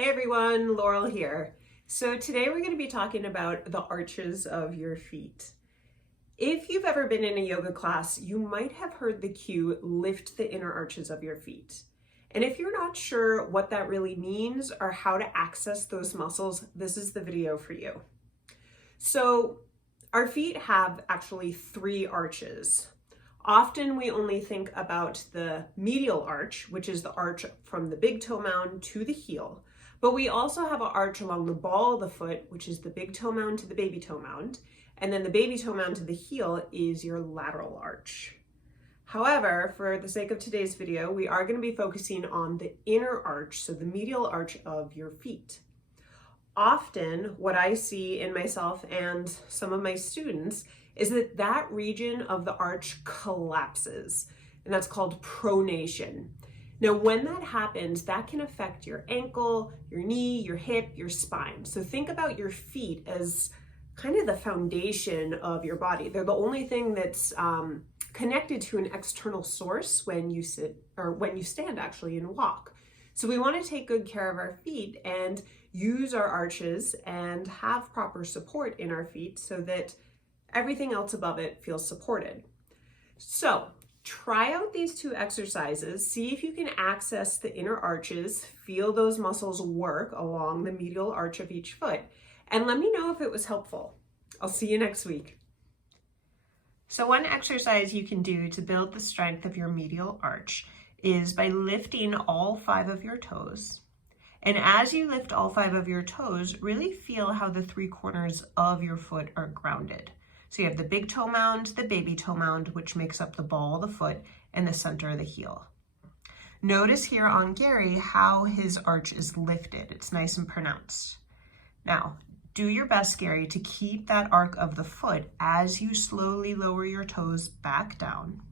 Hey everyone, Laurel here. So today we're going to be talking about the arches of your feet. If you've ever been in a yoga class, you might have heard the cue, lift the inner arches of your feet. And if you're not sure what that really means or how to access those muscles, this is the video for you. So our feet have actually 3 arches. Often we only think about the medial arch, which is the arch from the big toe mound to the heel. But we also have an arch along the ball of the foot, which is the big toe mound to the baby toe mound. And then the baby toe mound to the heel is your lateral arch. However, for the sake of today's video, we are going to be focusing on the inner arch, so the medial arch of your feet. Often what I see in myself and some of my students is that that region of the arch collapses, and that's called pronation. Now, when that happens, that can affect your ankle, your knee, your hip, your spine. So think about your feet as kind of the foundation of your body. They're the only thing that's connected to an external source when you sit or when you stand actually and walk. So we want to take good care of our feet and use our arches and have proper support in our feet so that everything else above it feels supported. So try out these 2 exercises, see if you can access the inner arches, feel those muscles work along the medial arch of each foot, and let me know if it was helpful. I'll see you next week. So one exercise you can do to build the strength of your medial arch is by lifting all 5 of your toes. And as you lift all 5 of your toes, really feel how the 3 corners of your foot are grounded. So you have the big toe mound, the baby toe mound, which makes up the ball of the foot, and the center of the heel. Notice here on Gary how his arch is lifted. It's nice and pronounced. Now, do your best, Gary, to keep that arc of the foot as you slowly lower your toes back down.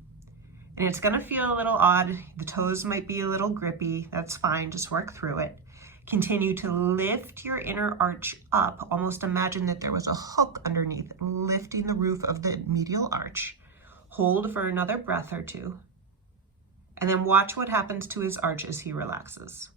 And it's gonna feel a little odd. The toes might be a little grippy. That's fine, just work through it. Continue to lift your inner arch up. Almost imagine that there was a hook underneath, lifting the roof of the medial arch. Hold for another breath or 2. And then watch what happens to his arch as he relaxes.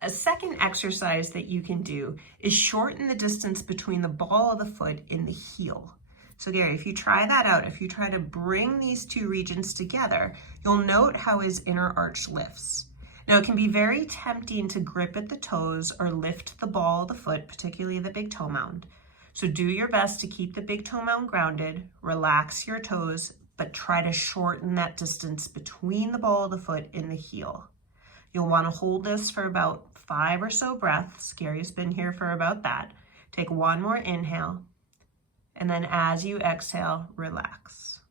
A second exercise that you can do is shorten the distance between the ball of the foot and the heel. So Gary, if you try that out, if you try to bring these 2 regions together, you'll note how his inner arch lifts. Now, it can be very tempting to grip at the toes or lift the ball of the foot, particularly the big toe mound. So do your best to keep the big toe mound grounded, relax your toes, but try to shorten that distance between the ball of the foot and the heel. You'll want to hold this for about 5 or so breaths. Gary's been here for about that. Take one more inhale, and then as you exhale, relax.